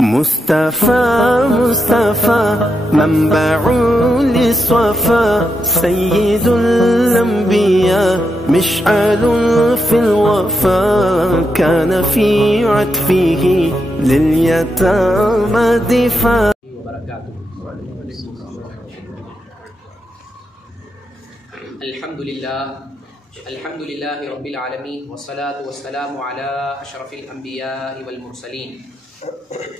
مصطفى مصطفى منبع للصفا سيد الأنبياء مشعل في الوفا كان في عطفه لليتامى دفاع. الحمد لله رب العالمين والصلاة والسلام على أشرف الأنبياء والمرسلين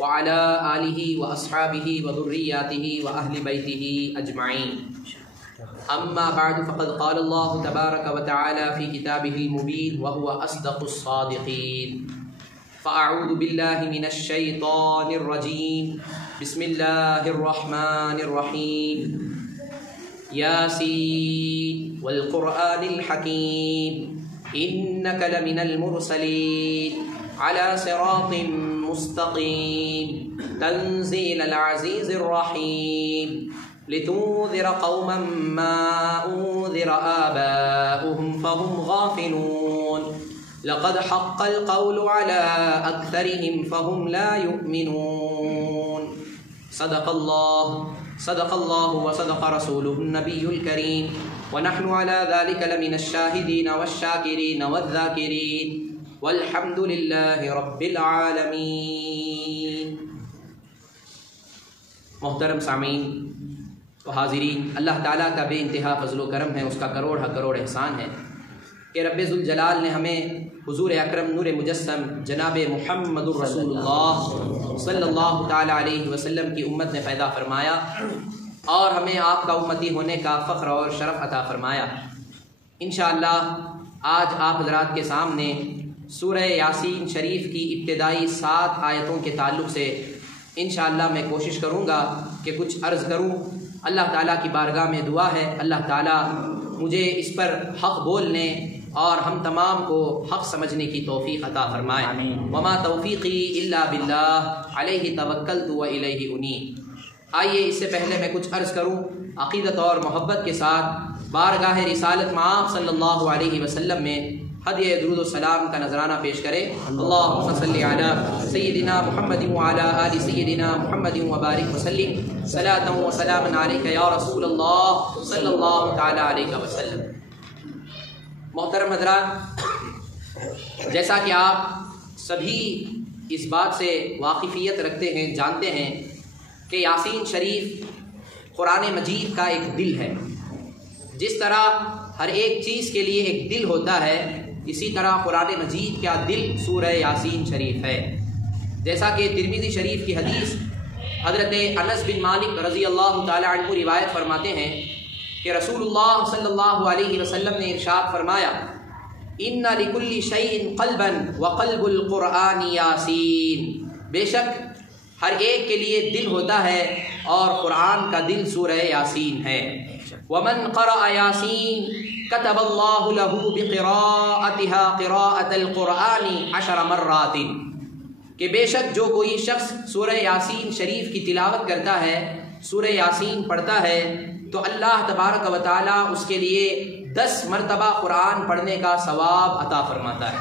وعلى آله وأصحابه وذرياته وأهل بيته أجمعين. أما بعد فقد قال الله تبارك وتعالى في كتابه المبين وهو أصدق الصادقين. فأعوذ بالله من الشيطان الرجيم. بسم الله الرحمن الرحيم. ياسين والقرآن الحكيم إنك لمن المرسلين على صراط مستقيم تنزيل العزيز الرحيم لتنذر قوما ما أنذر آباؤهم فهم غافلون لقد حق القول على أكثرهم فهم لا يؤمنون. صدق الله وصدق رسوله النبي الكريم ونحن على ذلك لمن الشاهدين والشاكرين والذاكرين والحمد لله رب العالمین. محترم سامعین و حاضرین، اللہ تعالیٰ کا بے انتہا فضل و کرم ہے، اس کا کروڑ احسان ہے کہ رب ذوالجلال نے ہمیں حضور اکرم نور مجسم جناب محمد الرسول اللہ صلی اللہ تعالیٰ علیہ وسلم کی امت نے پیدا فرمایا اور ہمیں آپ کا امتی ہونے کا فخر اور شرف عطا فرمایا. انشاءاللہ آج آپ حضرات کے سامنے سورہ یاسین شریف کی ابتدائی 7 آیتوں کے تعلق سے انشاءاللہ میں کوشش کروں گا کہ کچھ عرض کروں. اللہ تعالیٰ کی بارگاہ میں دعا ہے اللہ تعالیٰ مجھے اس پر حق بولنے اور ہم تمام کو حق سمجھنے کی توفیق عطا فرمائے. وما توفیقی الا باللہ علیہ توکلت و الیہ انیب. آئیے اس سے پہلے میں کچھ عرض کروں عقیدت اور محبت کے ساتھ بارگاہ رسالت مآب صلی اللہ علیہ وسلم میں ہدیہ درود و سلام کا نذرانہ پیش کریں. اللہم صلی علی سیدنا محمد وعلی آل سیدنا محمد وبارک وسلم صلاۃ و سلاما علیک یا رسول اللہ صلی اللہ تعالی علیہ وسلم. محترم حضرات، جیسا کہ آپ سبھی اس بات سے واقفیت رکھتے ہیں، جانتے ہیں کہ یاسین شریف قرآن مجید کا ایک دل ہے. جس طرح ہر ایک چیز کے لیے ایک دل ہوتا ہے، اسی طرح قرآن مجید کا دل سورہ یاسین شریف ہے. جیسا کہ ترمذی شریف کی حدیث حضرت انس بن مالک رضی اللہ تعالی عنہ روایت فرماتے ہیں کہ رسول اللہ صلی اللہ علیہ وسلم نے ارشاد فرمایا ان لکل شیء قلبا وقلب القرآن یاسین. بے شک ہر ایک کے لیے دل ہوتا ہے اور قرآن کا دل سورہ یاسین ہے. ومن قرأ یاسین کتب اللہ له بقراءتها قراءة القرآن 10 مرات. کہ بے شک جو کوئی شخص سورہ یاسین شریف کی تلاوت کرتا ہے، سورہ یاسین پڑھتا ہے، تو اللہ تبارک و تعالی اس کے لیے 10 مرتبہ قرآن پڑھنے کا ثواب عطا فرماتا ہے.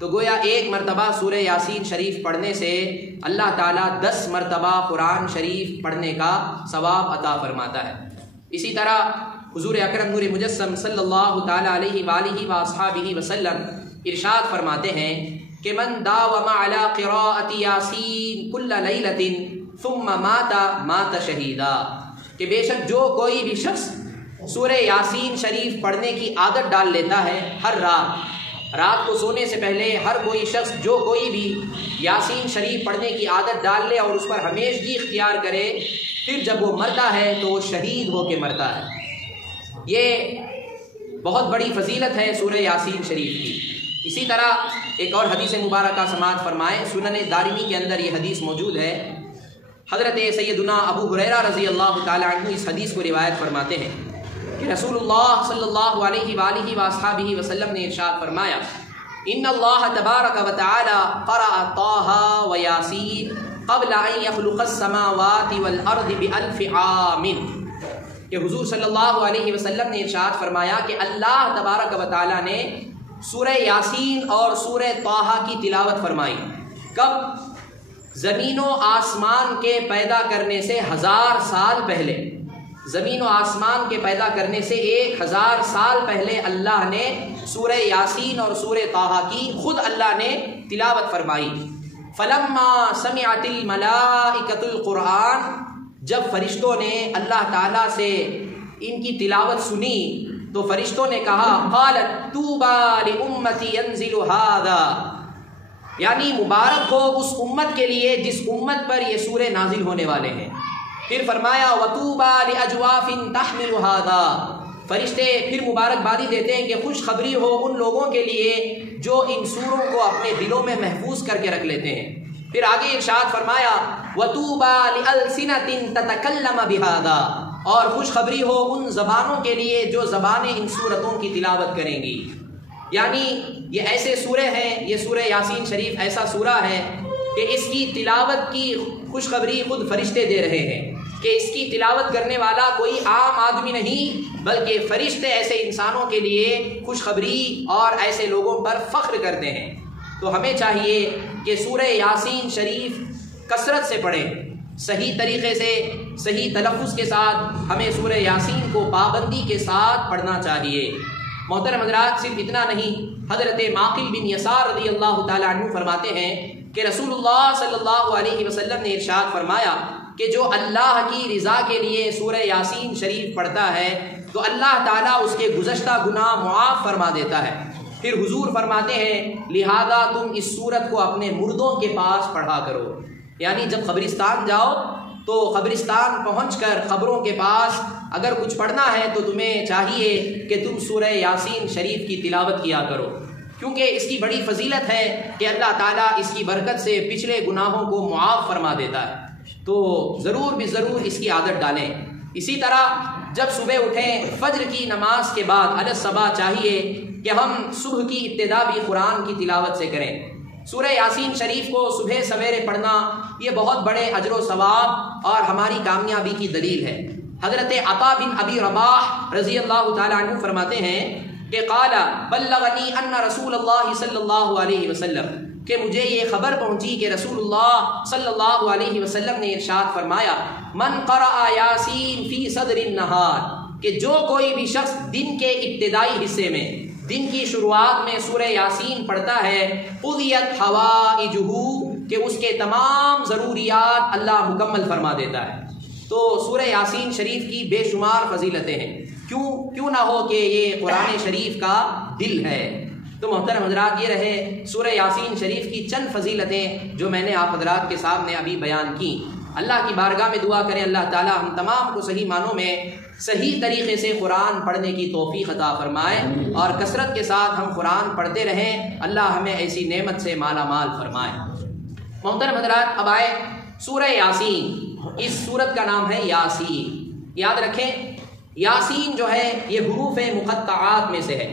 تو گویا ایک مرتبہ سورہ یاسین شریف پڑھنے سے اللہ تعالیٰ 10 مرتبہ قرآن شریف پڑھنے کا ثواب عطا فرماتا ہے. اسی طرح حضور اکرم نور مجسم صلی اللہ تعالیٰ علیہ وآلہ وآصحابہ وسلم ارشاد فرماتے ہیں کہ من داوم علی قراءۃ یاسین کل لیلۃ ثم مات شہیدا. کہ بے شک جو کوئی بھی شخص سورہ یاسین شریف پڑھنے کی عادت ڈال لیتا ہے، ہر رات کو سونے سے پہلے ہر کوئی شخص جو کوئی بھی یاسین شریف پڑھنے کی عادت ڈال لے اور اس پر ہمیشگی اختیار کرے، پھر جب وہ مرتا ہے تو وہ شہید ہو کے مرتا ہے. یہ بہت بڑی فضیلت ہے سورہ یاسین شریف کی. اسی طرح ایک اور حدیث مبارکہ سماعت فرمائیں. سنن دارمی کے اندر یہ حدیث موجود ہے. حضرت سیدنا ابو ہریرہ رضی اللہ تعالی عنہ اس حدیث کو روایت فرماتے ہیں کہ رسول اللہ صلی اللہ علیہ وآلہ وآصحابہ وسلم نے ارشاد فرمایا ان اللہ تبارک و تعالی قرأ طٰہ و یاسین قبل ان یخلق السماوات والارض ب1000 عام. کہ حضور صلی اللہ علیہ وسلم نے ارشاد فرمایا کہ اللہ تبارک و تعالی نے سورہ یاسین اور سورہ طٰہ کی تلاوت فرمائی. کب؟ زمین و آسمان کے پیدا کرنے سے 1000 سال پہلے، زمین و آسمان کے پیدا کرنے سے 1000 سال پہلے اللہ نے سورہ یاسین اور سورہ طٰہٰ کی خود اللہ نے تلاوت فرمائی۔ فلما سمعت الملائکۃ القرآن، جب فرشتوں نے اللہ تعالیٰ سے ان کی تلاوت سنی تو فرشتوں نے کہا قالت طوبی لامتی ینزل ھذا، یعنی مبارک ہو اس امت کے لیے جس امت پر یہ سورے نازل ہونے والے ہیں۔ پھر فرمایا وطوبی لاجواف تحمل ھذا، فرشتے پھر مبارکبادی دیتے ہیں کہ خوشخبری ہو ان لوگوں کے لیے جو ان سوروں کو اپنے دلوں میں محفوظ کر کے رکھ لیتے ہیں۔ پھر آگے ارشاد فرمایا وطوبی لألسنۃ تتکلم بھذا، اور خوشخبری ہو ان زبانوں کے لیے جو زبانیں ان سورتوں کی تلاوت کریں گی۔ یعنی یہ ایسے سورے ہیں، یہ سورہ یاسین شریف ایسا سورہ ہے کہ اس کی تلاوت کی خوشخبری خود فرشتے دے رہے ہیں کہ اس کی تلاوت کرنے والا کوئی عام آدمی نہیں بلکہ فرشتے ایسے انسانوں کے لیے خوشخبری اور ایسے لوگوں پر فخر کرتے ہیں۔ تو ہمیں چاہیے کہ سورہ یاسین شریف کثرت سے پڑھیں، صحیح طریقے سے صحیح تلفظ کے ساتھ ہمیں سورہ یاسین کو پابندی کے ساتھ پڑھنا چاہیے۔ محترم حضرات، صرف اتنا نہیں، حضرت معقل بن یسار رضی اللہ تعالیٰ عنہ فرماتے ہیں کہ رسول اللہ صلی اللہ علیہ وسلم نے ارشاد فرمایا کہ جو اللہ کی رضا کے لیے سورہ یاسین شریف پڑھتا ہے تو اللہ تعالیٰ اس کے گزشتہ گناہ معاف فرما دیتا ہے۔ پھر حضور فرماتے ہیں لہذا تم اس سورت کو اپنے مردوں کے پاس پڑھا کرو، یعنی جب قبرستان جاؤ تو قبرستان پہنچ کر قبروں کے پاس اگر کچھ پڑھنا ہے تو تمہیں چاہیے کہ تم سورہ یاسین شریف کی تلاوت کیا کرو، کیونکہ اس کی بڑی فضیلت ہے کہ اللہ تعالیٰ اس کی برکت سے پچھلے گناہوں کو معاف فرما دیتا ہے۔ تو ضرور بھی ضرور اس کی عادت ڈالیں۔ اسی طرح جب صبح اٹھیں فجر کی نماز کے بعد علی الصباح چاہیے کہ ہم صبح کی ابتدا بھی قرآن کی تلاوت سے کریں۔ سورہ یاسین شریف کو صبح سویرے پڑھنا یہ بہت بڑے اجر و ثواب اور ہماری کامیابی کی دلیل ہے۔ حضرت عطا بن ابی رباح رضی اللہ تعالیٰ عنہ فرماتے ہیں کہ قال بلغنی ان رسول اللہ صلی اللہ علیہ وسلم، کہ مجھے یہ خبر پہنچی کہ رسول اللہ صلی اللہ علیہ وسلم نے ارشاد فرمایا من قرأ یاسین فی صدر النہار، کہ جو کوئی بھی شخص دن کے ابتدائی حصے میں، دن کی شروعات میں سورہ یاسین پڑھتا ہے قضیت حوائجہ، کہ اس کے تمام ضروریات اللہ مکمل فرما دیتا ہے۔ تو سورہ یاسین شریف کی بے شمار فضیلتیں ہیں، کیوں نہ ہو کہ یہ قرآن شریف کا دل ہے۔ تو محترم حضرات، یہ رہے سورہ یاسین شریف کی چند فضیلتیں جو میں نے آپ حضرات کے سامنے ابھی بیان کی۔ اللہ کی بارگاہ میں دعا کریں اللہ تعالی ہم تمام کو صحیح معنوں میں صحیح طریقے سے قرآن پڑھنے کی توفیق عطا فرمائے اور کثرت کے ساتھ ہم قرآن پڑھتے رہیں، اللہ ہمیں ایسی نعمت سے مالا مال فرمائے۔ محترم حضرات، اب آئے سورہ یاسین۔ اس سورت کا نام ہے یاسین۔ یاد رکھیں یاسین جو ہے یہ حروف مقطعات میں سے ہے۔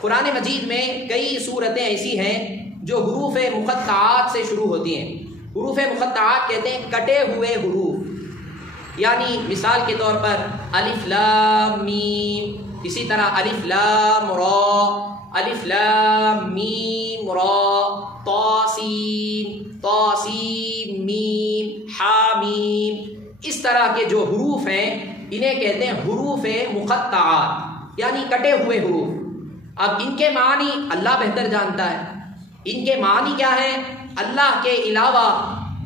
قرآن مجید میں کئی سورتیں ایسی ہیں جو حروف مقطعات سے شروع ہوتی ہیں۔ حروف مقطعات کہتے ہیں کٹے ہوئے حروف، یعنی مثال کے طور پر الف لام میم، اسی طرح الف لام را، الف لام میم را، طاسین، طاسین میم، حامیم، اس طرح کے جو حروف ہیں انہیں کہتے ہیں حروف مقطعات، یعنی کٹے ہوئے حروف۔ اب ان کے معنی اللہ بہتر جانتا ہے۔ ان کے معنی کیا ہیں اللہ کے علاوہ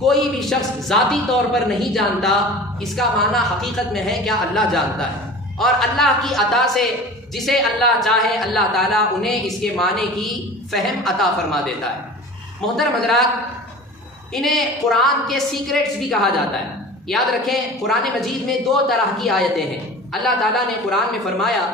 کوئی بھی شخص ذاتی طور پر نہیں جانتا، اس کا معنی حقیقت میں ہے کیا اللہ جانتا ہے، اور اللہ کی عطا سے جسے اللہ چاہے اللہ تعالیٰ انہیں اس کے معنی کی فہم عطا فرما دیتا ہے۔ محترم حضرات، انہیں قرآن کے سیکریٹس بھی کہا جاتا ہے۔ یاد رکھیں قرآن مجید میں دو طرح کی آیتیں ہیں۔ اللہ تعالیٰ نے قرآن میں فرمایا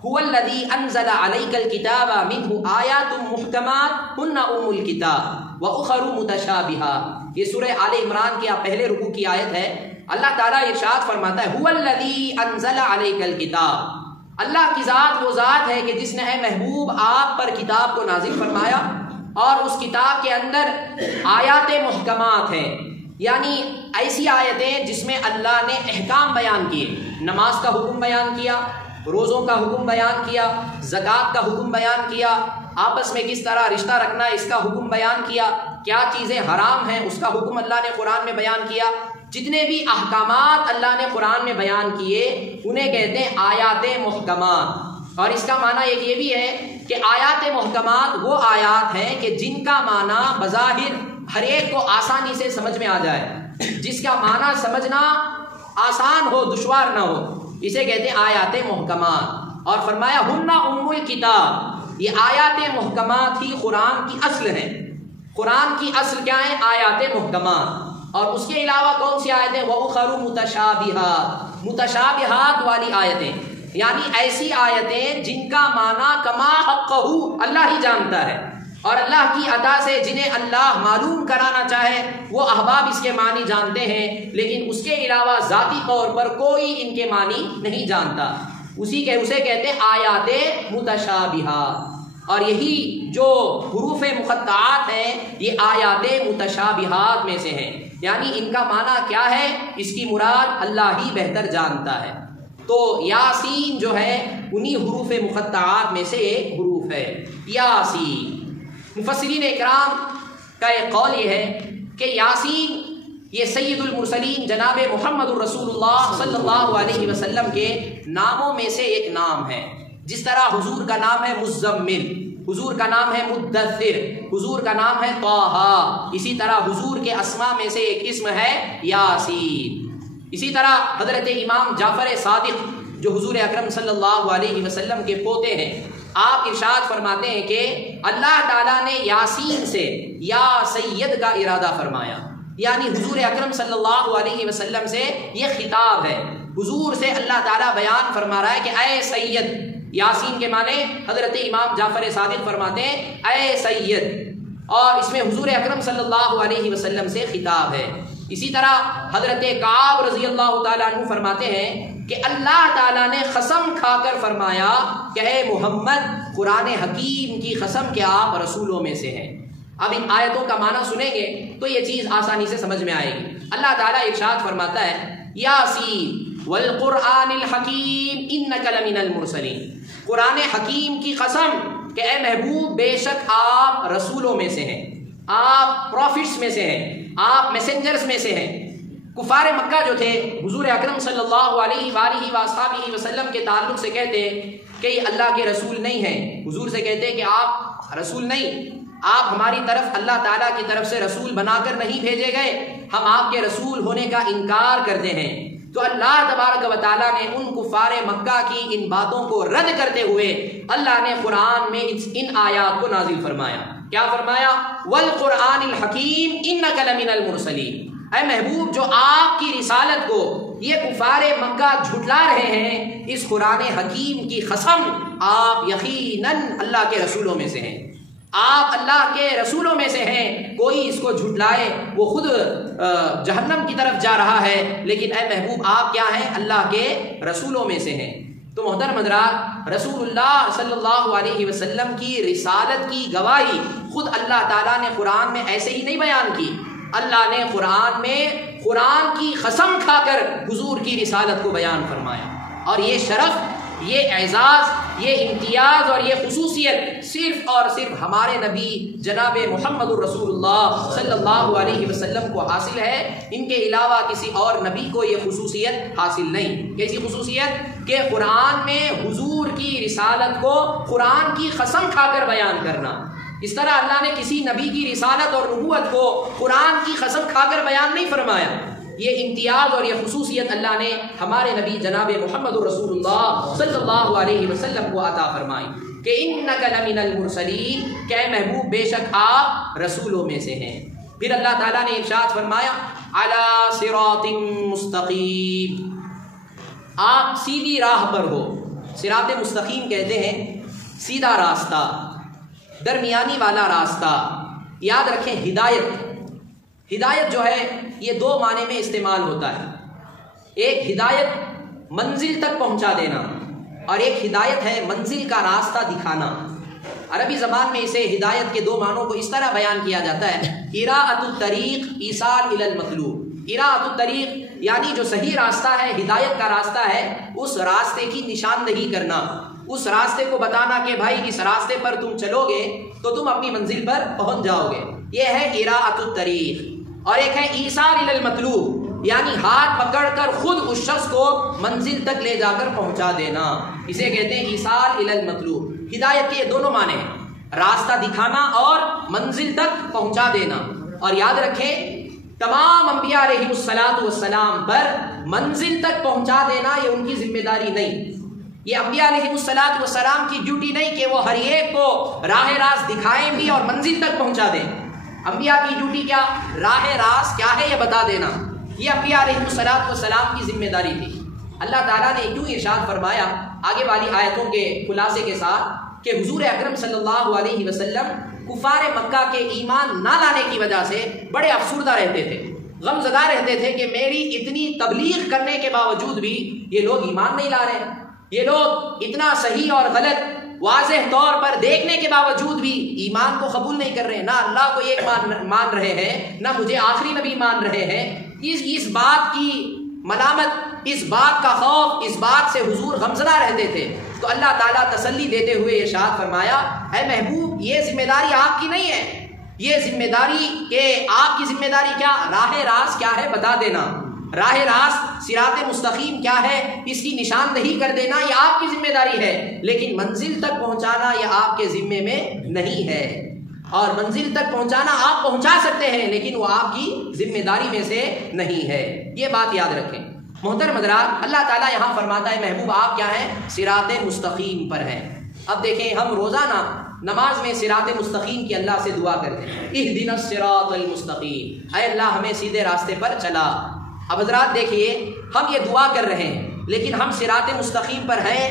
هو الذي انزل عليك الكتاب منه آیات محکمات هن ام الکتاب واخر متشابہات، یہ سورہ آل عمران کے پہلے رکوع کی آیت ہے۔ اللہ تعالیٰ ارشاد فرماتا ہے هو الذي انزل عليك الكتاب، اللہ کی ذات وہ ذات ہے کہ جس نے اے محبوب آپ پر کتاب کو نازل فرمایا، اور اس کتاب کے اندر آیات محکمات ہیں، یعنی ایسی آیتیں جس میں اللہ نے احکام بیان کیے، نماز کا حکم بیان کیا، روزوں کا حکم بیان کیا، زکوٰۃ کا حکم بیان کیا، آپس میں کس طرح رشتہ رکھنا ہے اس کا حکم بیان کیا، کیا چیزیں حرام ہیں اس کا حکم اللہ نے قرآن میں بیان کیا. جتنے بھی احکامات اللہ نے قرآن میں بیان کیے انہیں کہتے ہیں آیات محکمات. اور اس کا معنی ایک یہ بھی ہے کہ آیات محکمات وہ آیات ہیں کہ جن کا معنی بظاہر ہر ایک کو آسانی سے سمجھ میں آ جائے، جس کا معنی سمجھنا آسان ہو، دشوار نہ ہو، اسے کہتے ہیں آیات محکمات. اور فرمایا ہن ام الکتاب، یہ آیات محکمات ہی قرآن کی اصل ہیں. قرآن کی اصل کیا ہے؟ آیات محکمات. اور اس کے علاوہ کون سی آیتیں؟ وَأُخَرُ مُتَشَابِهَاتٌ، متشابہات والی آیتیں، یعنی ایسی آیتیں جن کا معنی کما حقہ اللہ ہی جانتا ہے، اور اللہ کی عطا سے جنہیں اللہ معلوم کرانا چاہے وہ احباب اس کے معنی جانتے ہیں، لیکن اس کے علاوہ ذاتی طور پر کوئی ان کے معنی نہیں جانتا. اسے کہتے ہیں آیات متشابہات. اور یہی جو حروف مقطعات ہیں یہ آیات متشابہات میں سے ہیں، یعنی ان کا معنی کیا ہے اس کی مراد اللہ ہی بہتر جانتا ہے. تو یاسین جو ہے انہی حروف مقطعات میں سے ایک حروف ہے یاسین. مفسرین اکرام کا ایک قول یہ ہے کہ یاسین یہ سید المرسلین جناب محمد الرسول اللہ صلی اللہ علیہ وسلم کے ناموں میں سے ایک نام ہے. جس طرح حضور کا نام ہے مزمل، حضور کا نام ہے مدثر، حضور کا نام ہے طٰہٰ، اسی طرح حضور کے اسماء میں سے ایک اسم ہے یاسین. اسی طرح حضرت امام جعفر صادق جو حضور اکرم صلی اللہ علیہ وسلم کے پوتے ہیں، آپ ارشاد فرماتے ہیں کہ اللہ تعالیٰ نے یاسین سے یا سید کا ارادہ فرمایا، یعنی حضور اکرم صلی اللہ علیہ وسلم سے یہ خطاب ہے. حضور سے اللہ تعالیٰ بیان فرما رہا ہے کہ اے سید. یاسین کے معنی حضرت امام جعفر صادق فرماتے ہیں اے سید، اور اس میں حضور اکرم صلی اللہ علیہ وسلم سے خطاب ہے. اسی طرح حضرت کعب رضی اللہ تعالیٰ عنہ فرماتے ہیں کہ اللہ تعالیٰ نے قسم کھا کر فرمایا کہ اے محمد قرآن حکیم کی قسم کہ آپ رسولوں میں سے ہیں. اب ان آیتوں کا معنی سنیں گے تو یہ چیز آسانی سے سمجھ میں آئے گی. اللہ تعالیٰ ارشاد فرماتا ہے یاسین والقرآن الحکیم انک لمن المرسلین، قرآن حکیم کی قسم کہ اے محبوب بے شک آپ رسولوں میں سے ہیں، آپ پروفٹس میں سے ہیں، آپ میسنجرز میں سے ہیں. کفار مکہ جو تھے حضور اکرم صلی اللہ علیہ وآلہ وصحبہ وسلم کے تعلق سے کہتے کہ یہ اللہ کے رسول نہیں ہیں. حضور سے کہتے کہ آپ رسول نہیں، آپ ہماری طرف اللہ تعالیٰ کی طرف سے رسول بنا کر نہیں بھیجے گئے، ہم آپ کے رسول ہونے کا انکار کرتے ہیں. تو اللہ تبارک و تعالیٰ نے ان کفار مکہ کی ان باتوں کو رد کرتے ہوئے اللہ نے قرآن میں ان آیات کو نازل فرمایا. کیا فرمایا؟ والقرآن الحکیم انک لمن المرسلین. اے محبوب جو آپ کی رسالت کو یہ کفار مکہ جھٹلا رہے ہیں، اس قرآن حکیم کی قسم آپ یقیناً اللہ کے رسولوں میں سے ہیں، آپ اللہ کے رسولوں میں سے ہیں. کوئی اس کو جھٹلائے وہ خود جہنم کی طرف جا رہا ہے، لیکن اے محبوب آپ کیا ہیں؟ اللہ کے رسولوں میں سے ہیں. تو محترم حضرات، رسول اللہ صلی اللہ علیہ وسلم کی رسالت کی گواہی خود اللہ تعالیٰ نے قرآن میں ایسے ہی نہیں بیان کی. اللہ نے قرآن میں قرآن کی قسم کھا کر حضور کی رسالت کو بیان فرمایا. اور یہ شرف، یہ اعزاز، یہ امتیاز اور یہ خصوصیت صرف اور صرف ہمارے نبی جناب محمد الرسول اللہ صلی اللہ علیہ وسلم کو حاصل ہے. ان کے علاوہ کسی اور نبی کو یہ خصوصیت حاصل نہیں. کیسی خصوصیت؟ کہ قرآن میں حضور کی رسالت کو قرآن کی قسم کھا کر بیان کرنا. اس طرح اللہ نے کسی نبی کی رسالت اور نبوت کو قرآن کی قسم کھا کر بیان نہیں فرمایا. یہ امتیاز اور یہ خصوصیت اللہ نے ہمارے نبی جناب محمد الرسول اللہ صلی اللہ علیہ وسلم کو عطا فرمائی کہ انک لمن المرسلین، کہ اے محبوب بے شک آپ رسولوں میں سے ہیں. پھر اللہ تعالیٰ نے ارشاد فرمایا علی صراط مستقیم، آپ سیدھی راہ پر ہو. صراط مستقیم کہتے ہیں سیدھا راستہ، درمیانی والا راستہ. یاد رکھیں ہدایت جو ہے یہ دو معنی میں استعمال ہوتا ہے. ایک ہدایت منزل تک پہنچا دینا، اور ایک ہدایت ہے منزل کا راستہ دکھانا. عربی زبان میں اسے ہدایت کے دو معنوں کو اس طرح بیان کیا جاتا ہے اراءۃ الطریق ایصال الی المطلوب. اراءۃ الطریق یعنی جو صحیح راستہ ہے، ہدایت کا راستہ ہے، اس راستے کی نشاندہی کرنا، اس راستے کو بتانا کہ بھائی اس راستے پر تم چلو گے تو تم اپنی منزل پر پہنچ جاؤ گے، یہ ہے اراءۃ الطریق۔ اور ایک ہے ایصال الی المطلوب، یعنی ہاتھ پکڑ کر خود اس شخص کو منزل تک لے جا کر پہنچا دینا، اسے کہتے ہیں ایصال الی المطلوب۔ ہدایت کے یہ دونوں معنی ہیں، راستہ دکھانا اور منزل تک پہنچا دینا۔ اور یاد رکھیں تمام انبیاء علیہ السلام پر منزل تک پہنچا دینا یہ ان کی ذمہ داری نہیں، یہ انبیاء علیہ السلام کی ڈیوٹی نہیں کہ وہ ہر ایک کو راہ راست دکھائیں بھی اور منزل تک پہنچا دیں۔ انبیاء کی ڈیوٹی کیا؟ راہ راست کیا ہے یہ بتا دینا، یہ انبیاء علیہ السلام کی ذمہ داری تھی۔ اللہ تعالیٰ نے کیوں ارشاد فرمایا آگے والی آیتوں کے خلاصے کے ساتھ کہ حضور اکرم صلی اللہ علیہ وسلم کفار مکہ کے ایمان نہ لانے کی وجہ سے بڑے افسردہ رہتے تھے، غم زدہ رہتے تھے کہ میری اتنی تبلیغ کرنے کے باوجود بھی یہ لوگ ایمان نہیں لا رہے، یہ لوگ اتنا صحیح اور غلط واضح طور پر دیکھنے کے باوجود بھی ایمان کو قبول نہیں کر رہے، نہ اللہ کو ایک مان رہے ہیں، نہ مجھے آخری نبی مان رہے ہیں۔ اس بات کی ملامت، اس بات کا خوف، اس بات سے حضور غمزدہ رہتے تھے۔ تو اللہ تعالیٰ تسلی دیتے ہوئے ارشاد فرمایا اے محبوب یہ ذمہ داری آپ کی نہیں ہے، یہ ذمہ داری کہ آپ کی ذمہ داری کیا؟ راہ راست کیا ہے بتا دینا، راہ راست صراط مستقیم کیا ہے اس کی نشاندہی کر دینا، یہ آپ کی ذمہ داری ہے، لیکن منزل تک پہنچانا یہ آپ کے ذمے میں نہیں ہے۔ اور منزل تک پہنچانا آپ پہنچا سکتے ہیں لیکن وہ آپ کی ذمہ داری میں سے نہیں ہے، یہ بات یاد رکھیں۔ محترم حضرات، اللہ تعالیٰ یہاں فرماتا ہے محبوب آپ کیا ہیں؟ صراط مستقیم پر ہیں۔ اب دیکھیں ہم روزانہ نماز میں صراط مستقیم کی اللہ سے دعا کرتے ہیں، اہدنا الصراط المستقیم، اے اللہ ہمیں سیدھے راستے پر چلا۔ اب حضرات دیکھیے ہم یہ دعا کر رہے ہیں لیکن ہم صراط مستقیم پر ہیں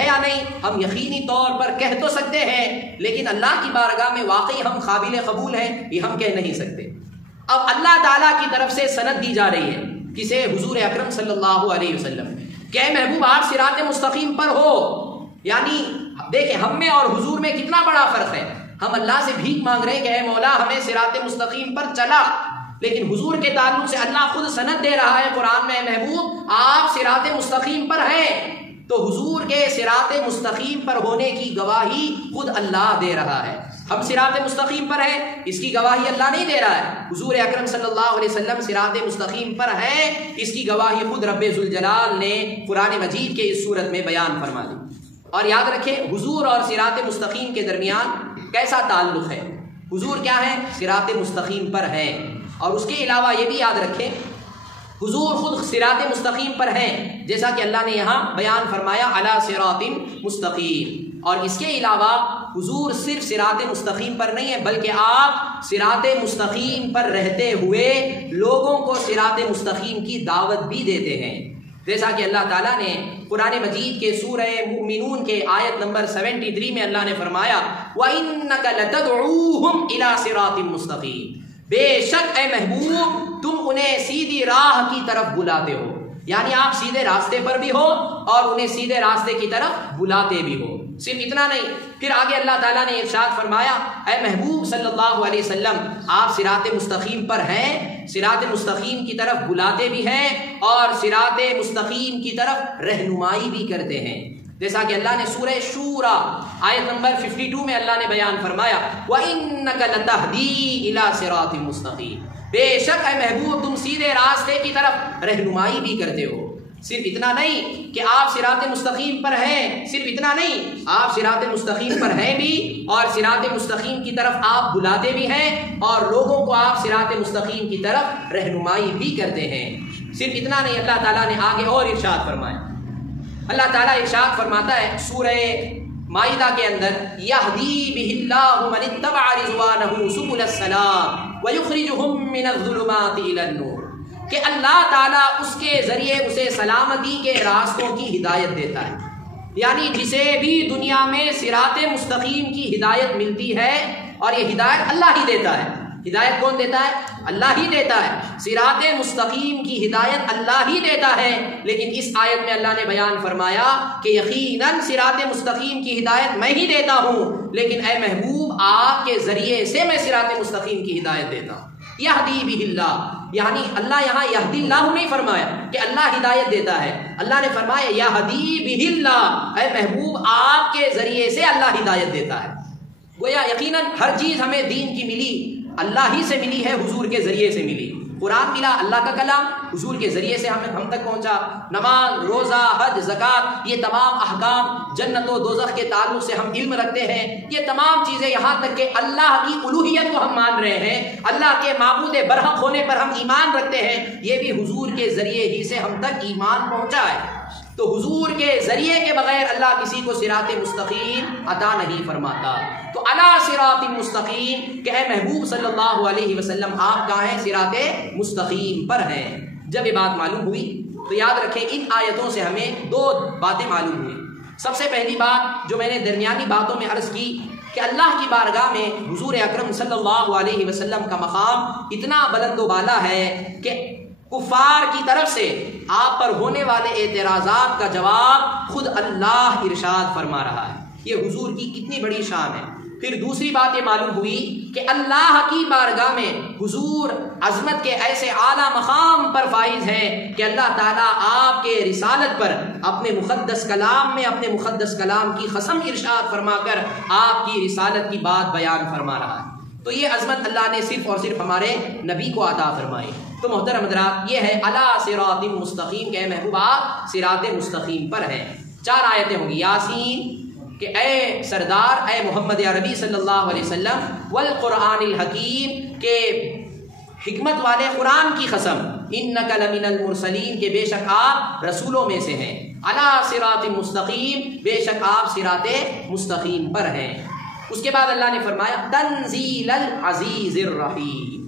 یا نہیں؟ ہم یقینی طور پر کہہ تو سکتے ہیں لیکن اللہ کی بارگاہ میں واقعی ہم قابل قبول ہیں یہ ہم کہہ نہیں سکتے۔ اب اللہ تعالیٰ کی طرف سے سند دی جا رہی ہے کسے؟ حضور اکرم صلی اللہ علیہ وسلم، کہ اے محبوب آپ صراط مستقیم پر ہو۔ یعنی دیکھیں ہم میں اور حضور میں کتنا بڑا فرق ہے، ہم اللہ سے بھیک مانگ رہے ہیں کہ اے مولا ہمیں صراط مستقیم پر چلا، لیکن حضور کے تعلق سے اللہ خود سند دے رہا ہے قرآن میں، اے محبوب آپ صراط مستقیم پر ہیں۔ تو حضور کے صراط مستقیم پر ہونے کی گواہی خود اللہ دے رہا ہے۔ ہم صراط مستقیم پر ہیں اس کی گواہی اللہ نہیں دے رہا ہے، حضور اکرم صلی اللہ علیہ وسلم صراط مستقیم پر ہیں اس کی گواہی خود رب ذوالجلال نے قرآن مجید کے اس صورت میں بیان فرما دی۔ اور یاد رکھیں حضور اور صراط مستقیم کے درمیان کیسا تعلق ہے؟ حضور کیا ہے؟ صراط مستقیم پر ہیں، اور اس کے علاوہ یہ بھی یاد رکھیں حضور خود صراط مستقیم پر ہیں، جیسا کہ اللہ نے یہاں بیان فرمایا علی صراط مستقیم۔ اور اس کے علاوہ حضور صرف صراط مستقیم پر نہیں ہے بلکہ آپ صراط مستقیم پر رہتے ہوئے لوگوں کو صراط مستقیم کی دعوت بھی دیتے ہیں، جیسا کہ اللہ تعالیٰ نے قرآن مجید کے سورہ مومنون کے آیت نمبر 73 میں اللہ نے فرمایا وَإِنَّكَ لَتَدْعُوهُمْ إِلَى صِرَاطٍ مُسْتَقِيمٍ، بے شک اے محبوب تم انہیں سیدھی راہ کی طرف بلاتے ہو، یعنی آپ سیدھے راستے پر بھی ہو اور انہیں سیدھے راستے کی طرف بلاتے بھی ہو۔ صرف اتنا نہیں، پھر آگے اللہ تعالیٰ نے ارشاد فرمایا اے محبوب صلی اللہ علیہ وسلم آپ صراط مستقیم پر ہیں، صراط مستقیم کی طرف بلاتے بھی ہیں اور صراط مستقیم کی طرف رہنمائی بھی کرتے ہیں، جیسا کہ اللہ نے سورہ شورا آیت نمبر 52 میں اللہ نے بیان فرمایا وَإِنَّكَ لَتَهْدِي إِلَى صِرَاطٍ مُسْتَقِيمٍ، بے شک اے محبوب تم سیدھے راستے کی طرف رہنمائی بھی کرتے ہو۔ صرف اتنا نہیں کہ آپ صراط مستقیم پر ہیں، صرف اتنا نہیں آپ صراط مستقیم پر ہیں بھی اور صراط مستقیم کی طرف آپ بلاتے بھی ہیں اور لوگوں کو آپ صراط مستقیم کی طرف رہنمائی بھی کرتے ہیں۔ صرف اتنا نہیں، اللہ تعالیٰ نے آگے اور ارشاد فرمایا، اللہ تعالیٰ ارشاد فرماتا ہے سورہ مائدہ کے اندر یہدی بہ اللہ من اتبع رضوانہ سبل السلام ویخرجہم من الظلمات الی النور، کہ اللہ تعالیٰ اس کے ذریعے اسے سلامتی کے راستوں کی ہدایت دیتا ہے، یعنی جسے بھی دنیا میں صراط مستقیم کی ہدایت ملتی ہے، اور یہ ہدایت اللہ ہی دیتا ہے۔ ہدایت کون دیتا ہے؟ اللہ ہی دیتا ہے، صراط مستقیم کی ہدایت اللہ ہی دیتا ہے، لیکن اس آیت میں اللہ نے بیان فرمایا کہ یقیناً صراط مستقیم کی ہدایت میں ہی دیتا ہوں، لیکن اے محبوب آپ کے ذریعے سے میں صراط مستقیم کی ہدایت دیتا ہوں۔ یہدی بہ اللہ، یعنی اللہ یہاں یہدی اللہ نہیں فرمایا کہ اللہ ہدایت دیتا ہے، اللہ نے فرمایا یہدی بہ اللہ، اے محبوب آپ کے ذریعے سے اللہ ہدایت دیتا ہے۔ گویا یقیناً ہر چیز ہمیں دین کی ملی اللہ ہی سے ملی ہے، حضور کے ذریعے سے ملی۔ قرآن ملا اللہ کا کلام، حضور کے ذریعے سے ہم تک پہنچا۔ نماز، روزہ، حج، زکوٰۃ، یہ تمام احکام، جنت و دوزخ کے تعلق سے ہم علم رکھتے ہیں، یہ تمام چیزیں، یہاں تک کہ اللہ کی الوہیت کو ہم مان رہے ہیں، اللہ کے معبود برحق ہونے پر ہم ایمان رکھتے ہیں، یہ بھی حضور کے ذریعے ہی سے ہم تک ایمان پہنچا ہے۔ تو حضور کے ذریعے کے بغیر اللہ کسی کو صراط مستقیم عطا نہیں فرماتا۔ تو علی صراط مستقیم کہ اے محبوب صلی اللہ علیہ وسلم آپ کہاں ہیں؟ صراط مستقیم پر ہیں۔ جب یہ بات معلوم ہوئی تو یاد رکھیں ان آیتوں سے ہمیں دو باتیں معلوم ہوئی۔ سب سے پہلی بات جو میں نے درمیانی باتوں میں عرض کی کہ اللہ کی بارگاہ میں حضور اکرم صلی اللہ علیہ وسلم کا مقام اتنا بلند و بالا ہے کہ کفار کی طرف سے آپ پر ہونے والے اعتراضات کا جواب خود اللہ ارشاد فرما رہا ہے۔ یہ حضور کی کتنی بڑی شان ہے۔ پھر دوسری بات یہ معلوم ہوئی کہ اللہ کی بارگاہ میں حضور عظمت کے ایسے اعلیٰ مقام پر فائز ہیں کہ اللہ تعالیٰ آپ کے رسالت پر اپنے مقدس کلام میں اپنے مقدس کلام کی قسم ارشاد فرما کر آپ کی رسالت کی بات بیان فرما رہا ہے۔ تو یہ عظمت اللہ نے صرف اور صرف ہمارے نبی کو عطا فرمائی۔ تو محترم حضرات، یہ ہے علی صراط مستقیم کہ محبوب آپ صراط مستقیم پر ہیں۔ 4 آیتیں ہوں گی۔ یاسین کہ اے سردار، اے محمد عربی صلی اللہ علیہ وسلم، والقرآن الحکیم کہ حکمت والے قرآن کی قسم، انک لمن المرسلین کہ بے شک آپ رسولوں میں سے ہیں، علی صراط مستقیم بے شک آپ صراط مستقیم پر ہیں۔ اس کے بعد اللہ نے فرمایا تنزیل العزیز الرحیم،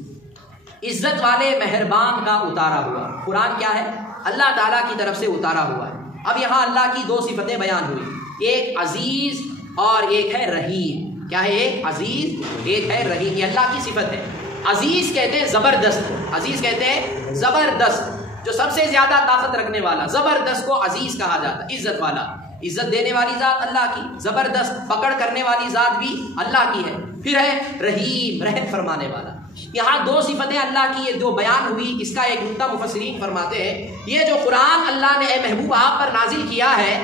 عزت والے مہربان کا اتارا ہوا۔ قرآن کیا ہے؟ اللہ تعالیٰ کی طرف سے اتارا ہوا ہے۔ اب یہاں اللہ کی 2 صفتیں بیان ہوئی، ایک عزیز اور ایک ہے رحیم۔ کیا ہے؟ ایک عزیز، ایک ہے رحیم۔ یہ اللہ کی صفت ہے۔ عزیز کہتے ہیں زبردست، عزیز کہتے ہیں زبردست، جو سب سے زیادہ طاقت رکھنے والا، زبردست کو عزیز کہا جاتا ہے، عزت والا۔ عزت دینے والی ذات اللہ کی، زبردست پکڑ کرنے والی ذات بھی اللہ کی ہے۔ پھر ہے رحیم، رحم فرمانے والا۔ یہاں 2 صفتیں اللہ کی یہ جو بیان ہوئی، اس کا ایک نقطہ مفسرین فرماتے ہیں، یہ جو قرآن اللہ نے اے محبوب آپ پر نازل کیا ہے،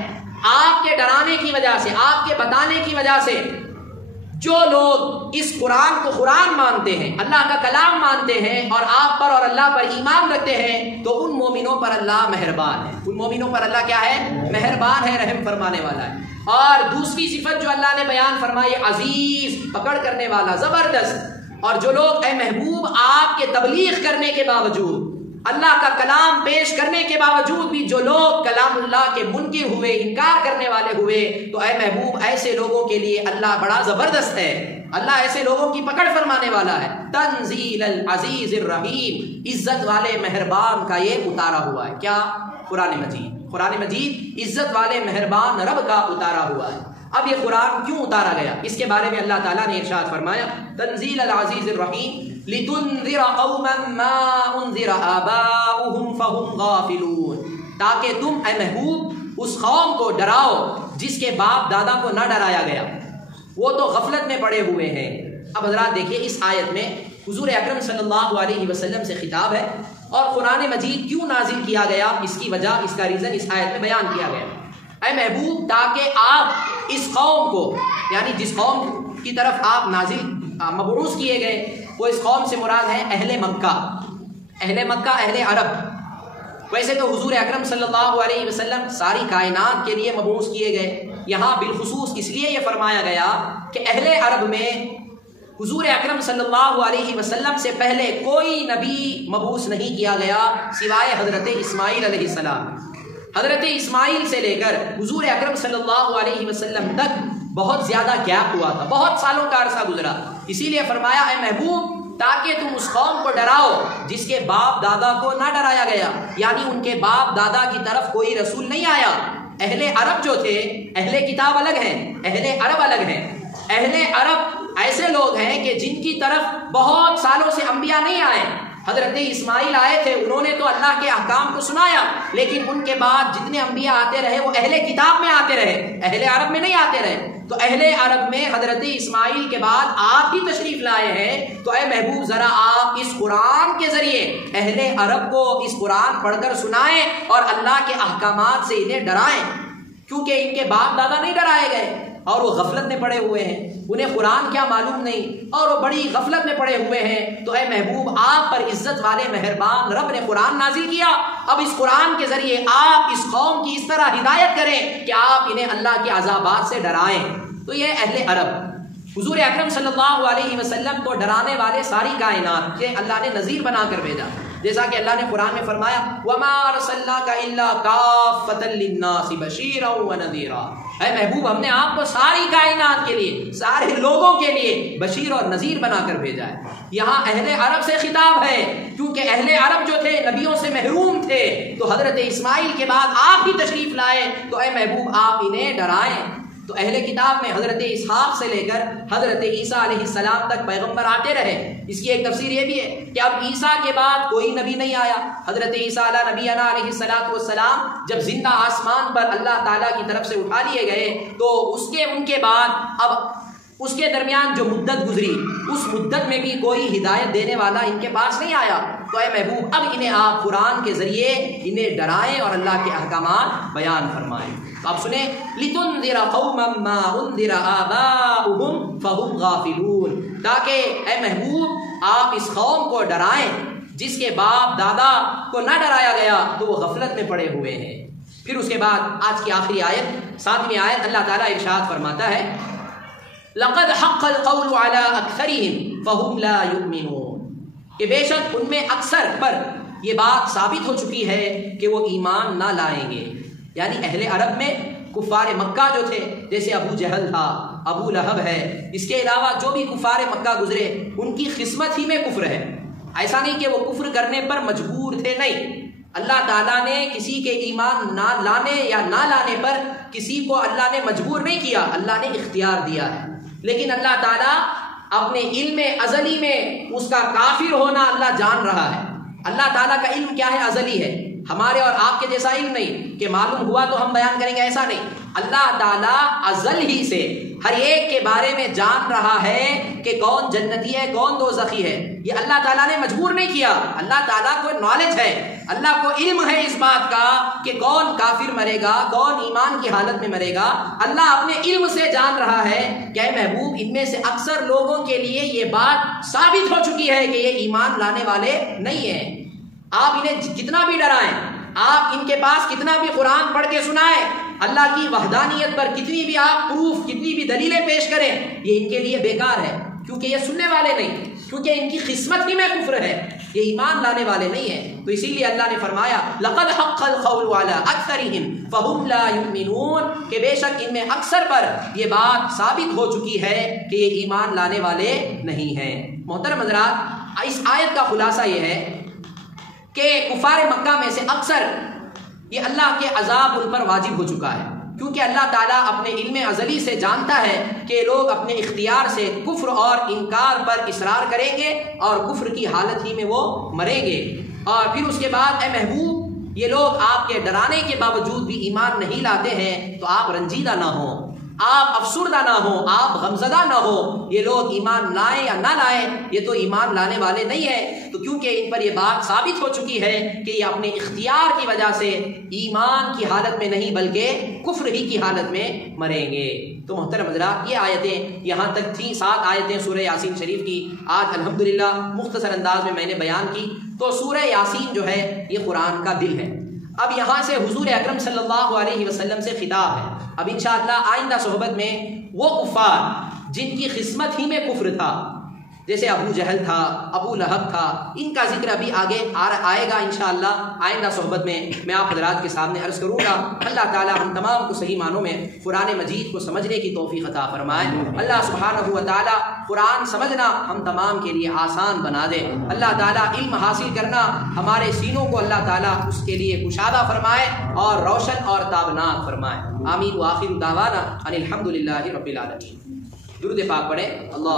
آپ کے ڈرانے کی وجہ سے، آپ کے بتانے کی وجہ سے جو لوگ اس قرآن کو قرآن مانتے ہیں، اللہ کا کلام مانتے ہیں اور آپ پر اور اللہ پر ایمان رکھتے ہیں، تو ان مومنوں پر اللہ مہربان ہے۔ ان مومنوں پر اللہ کیا ہے؟ مہربان ہے، رحم فرمانے والا ہے۔ اور دوسری صفت جو اللہ نے بیان فرمائی، عزیز، پکڑ کرنے والا، زبردست۔ اور جو لوگ اے محبوب آپ کے تبلیغ کرنے کے باوجود، اللہ کا کلام پیش کرنے کے باوجود بھی جو لوگ کلام اللہ کے منکر ہوئے، انکار کرنے والے ہوئے، تو اے محبوب ایسے لوگوں کے لیے اللہ بڑا زبردست ہے، اللہ ایسے لوگوں کی پکڑ فرمانے والا ہے۔ تنزیل العزیز الرحیم، عزت والے مہربان کا یہ اتارا ہوا ہے۔ کیا؟ قرآن مجید۔ قرآن مجید عزت والے مہربان رب کا اتارا ہوا ہے۔ اب یہ قرآن کیوں اتارا گیا؟ اس کے بارے میں اللہ تعالیٰ نے ارشاد فرمایا تنزیل العزیز الرحیم لِتُنذِرَ قَوْمًا مَا أُنذِرَ آبَاؤُهُمْ فَهُمْ غَافِلُونَ، تاکہ تم اے محبوب اس قوم کو ڈراؤ جس کے باپ دادا کو نہ ڈرایا گیا، وہ تو غفلت میں پڑے ہوئے ہیں۔ اب حضرات دیکھیے اس آیت میں حضور اکرم صلی اللہ علیہ وسلم سے خطاب ہے، اور قرآن مجید کیوں نازل کیا گیا، اس کی وجہ، اس کا ریزن اس آیت میں بیان کیا گیا۔ اے محبوب تاکہ آپ اس قوم کو، یعنی جس قوم کی طرف آپ نازل مبعوث کیے گئے، وہ اس قوم سے مراد ہے اہل مکہ، اہل مکہ، اہل عرب۔ ویسے تو حضور اکرم صلی اللہ علیہ وسلم ساری کائنات کے لیے مبعوث کیے گئے، یہاں بالخصوص اس لیے یہ فرمایا گیا کہ اہل عرب میں حضور اکرم صلی اللہ علیہ وسلم سے پہلے کوئی نبی مبعوث نہیں کیا گیا سوائے حضرت اسماعیل علیہ السلام۔ حضرت اسماعیل سے لے کر حضور اکرم صلی اللہ علیہ وسلم تک بہت زیادہ گیپ ہوا تھا، بہت سالوں کا عرصہ گزرا، اسی لیے فرمایا اے محبوب تاکہ تم اس قوم کو ڈراؤ جس کے باپ دادا کو نہ ڈرایا گیا، یعنی ان کے باپ دادا کی طرف کوئی رسول نہیں آیا۔ اہل عرب جو تھے، اہل کتاب الگ ہیں، اہل عرب الگ ہیں۔ اہل عرب ایسے لوگ ہیں کہ جن کی طرف بہت سالوں سے انبیاء نہیں آئے۔ حضرت اسماعیل آئے تھے، انہوں نے تو اللہ کے احکام کو سنایا، لیکن ان کے بعد جتنے انبیاء آتے رہے وہ اہل کتاب میں آتے رہے، اہل عرب میں نہیں آتے رہے۔ تو اہل عرب میں حضرت اسماعیل کے بعد آپ ہی تشریف لائے ہیں، تو اے محبوب ذرا آپ اس قرآن کے ذریعے اہل عرب کو اس قرآن پڑھ کر سنائیں اور اللہ کے احکامات سے انہیں ڈرائیں، کیونکہ ان کے باپ دادا نہیں ڈرائے گئے اور وہ غفلت میں پڑے ہوئے ہیں، انہیں قرآن کیا معلوم نہیں اور وہ بڑی غفلت میں پڑے ہوئے ہیں۔ تو اے محبوب آپ پر عزت والے مہربان رب نے قرآن نازل کیا، اب اس قرآن کے ذریعے آپ اس قوم کی اس طرح ہدایت کریں کہ آپ انہیں اللہ کے عذابات سے ڈرائیں۔ تو یہ اہل عرب حضور اکرم صلی اللہ علیہ وسلم کو ڈرانے والے ساری کائنات کے اللہ نے نذیر بنا کر بھیجا، جیسا کہ اللہ نے قرآن میں فرمایا وَمَا أَرْسَلْنَاكَ إِلَّا كَافَّةً لِلنَّاسِ بَشِيرًا وَنَذِيرًا، اے محبوب ہم نے آپ کو ساری کائنات کے لیے، سارے لوگوں کے لیے بشیر اور نذیر بنا کر بھیجا ہے۔ یہاں اہل عرب سے خطاب ہے، کیونکہ اہل عرب جو تھے نبیوں سے محروم تھے، تو حضرت اسماعیل کے بعد آپ ہی تشریف لائے، تو اے محبوب آپ انہیں ڈرائیں۔ تو اہل کتاب میں حضرت اسحاق سے لے کر حضرت عیسیٰ علیہ السلام تک پیغمبر آتے رہے۔ اس کی ایک تفسیر یہ بھی ہے کہ اب عیسیٰ کے بعد کوئی نبی نہیں آیا۔ حضرت عیسیٰ نبینا علیہ السلام جب زندہ آسمان پر اللہ تعالیٰ کی طرف سے اٹھا لیے گئے، تو ان کے بعد اب اس کے درمیان جو مدت گزری، اس مدت میں بھی کوئی ہدایت دینے والا ان کے پاس نہیں آیا۔ تو اے محبوب اب انہیں آپ قرآن کے ذریعے انہیں ڈرائیں اور اللہ کے احکامات بیان فرمائیں۔ تو آپ سنیں لِتُنذِرَ قَوْمًا مَّا أُنذِرَ آبَاؤُهُمْ فَهُمْ غَافِلُونَ، تاکہ اے محبوب آپ اس قوم کو ڈرائیں جس کے باپ دادا کو نہ ڈرایا گیا تو وہ غفلت میں پڑے ہوئے ہیں۔ پھر اس کے بعد آج کی آخری آیت، 7ویں آیت، اللہ تعالیٰ ارشاد فرماتا ہے لَقَدْ حَقَّ الْقَوْلُ عَلَىٰ أَكْثَرِهِمْ فَهُمْ لَا يُؤْمِنُونَ، کہ بے شک ان میں اکثر پر یہ بات ثابت ہو چکی ہے کہ وہ ایمان نہ لائیں گے۔ یعنی اہل عرب میں کفار مکہ جو تھے، جیسے ابو جہل تھا، ابو لہب ہے، اس کے علاوہ جو بھی کفار مکہ گزرے، ان کی قسمت ہی میں کفر ہے۔ ایسا نہیں کہ وہ کفر کرنے پر مجبور تھے، نہیں، اللہ تعالیٰ نے کسی کے ایمان نہ لانے یا نہ لانے پر کسی کو اللہ نے مجبور نہیں کیا، اللہ نے اختیار دیا ہے۔ لیکن اللہ تعالیٰ اپنے علم ازلی میں اس کا کافر ہونا اللہ جان رہا ہے۔ اللہ تعالیٰ کا علم کیا ہے؟ ازلی ہے، ہمارے اور آپ کے جیسا علم نہیں کہ معلوم ہوا تو ہم بیان کریں گے، ایسا نہیں۔ اللہ تعالیٰ ازل ہی سے ہر ایک کے بارے میں جان رہا ہے کہ کون جنتی ہے کون دوزخی ہے۔ یہ اللہ تعالیٰ نے مجبور نہیں کیا، اللہ تعالیٰ کو نالج ہے، اللہ کو علم ہے اس بات کا کہ کون کافر مرے گا، کون ایمان کی حالت میں مرے گا۔ اللہ اپنے علم سے جان رہا ہے کہ اے محبوب ان میں سے اکثر لوگوں کے لیے یہ بات ثابت ہو چکی ہے کہ یہ ایمان لانے والے نہیں ہیں۔ آپ انہیں کتنا بھی ڈرائیں، آپ ان کے پاس کتنا بھی قرآن پڑھ کے سنائیں، اللہ کی وحدانیت پر کتنی بھی آپ پروف، کتنی بھی دلیلیں پیش کریں، یہ ان کے لیے بیکار ہے، کیونکہ یہ سننے والے نہیں، کیونکہ ان کی قسمت ہی میں کفر ہے، یہ ایمان لانے والے نہیں ہیں۔ تو اسی لیے اللہ نے فرمایا لَقَدْ حَقَّ الْقَوْلُ عَلَىٰ أَكْثَرِهِمْ فَهُمْ لَا يُؤْمِنُونَ، کہ بے شک ان میں اکثر پر یہ بات ثابت ہو چکی ہے کہ یہ ایمان لانے والے نہیں ہیں۔ محترم حضرات، اس آیت کا خلاصہ یہ ہے کہ کفار مکہ میں سے اکثر یہ اللہ کے عذاب ان پر واجب ہو چکا ہے، کیونکہ اللہ تعالیٰ اپنے علم ازلی سے جانتا ہے کہ لوگ اپنے اختیار سے کفر اور انکار پر اصرار کریں گے اور کفر کی حالت ہی میں وہ مریں گے۔ اور پھر اس کے بعد اے محبوب یہ لوگ آپ کے ڈرانے کے باوجود بھی ایمان نہیں لاتے ہیں، تو آپ رنجیدہ نہ ہوں، آپ افسردہ نہ ہوں، آپ غمزدہ نہ ہوں۔ یہ لوگ ایمان لائیں یا نہ لائیں، یہ تو ایمان لانے والے نہیں ہیں، تو کیونکہ ان پر یہ بات ثابت ہو چکی ہے کہ یہ اپنے اختیار کی وجہ سے ایمان کی حالت میں نہیں بلکہ کفر ہی کی حالت میں مریں گے۔ تو محترم حضرات، یہ آیتیں یہاں تک تھیں، 7 آیتیں سورہ یاسین شریف کی آج الحمدللہ مختصر انداز میں نے بیان کی۔ تو سورہ یاسین جو ہے یہ قرآن کا دل ہے۔ اب یہاں سے حضور اکرم صلی اللہ علیہ وسلم سے خطاب ہے۔ اب انشاءاللہ آئندہ صحبت میں وہ کفار جن کی قسمت ہی میں کفر تھا، جیسے ابو جہل تھا، ابو لہب تھا، ان کا ذکر ابھی آگے آئے گا انشاءاللہ آئندہ صحبت میں آپ حضرات کے سامنے عرض کروں گا۔ اللہ تعالی ہم تمام کو صحیح معنوں میں قرآن مجید کو سمجھنے کی توفیق عطا فرمائے۔ اللہ سبحانہ و تعالی قرآن سمجھنا ہم تمام کے لیے آسان بنا دے۔ اللہ تعالی علم حاصل کرنا ہمارے سینوں کو اللہ تعالی اس کے لیے کشادہ فرمائے اور روشن اور تابناک فرمائے۔ آمین وآخر دعوانا ان الحمدللہ رب العالمین۔ درود پاک پڑھیں۔ اللہ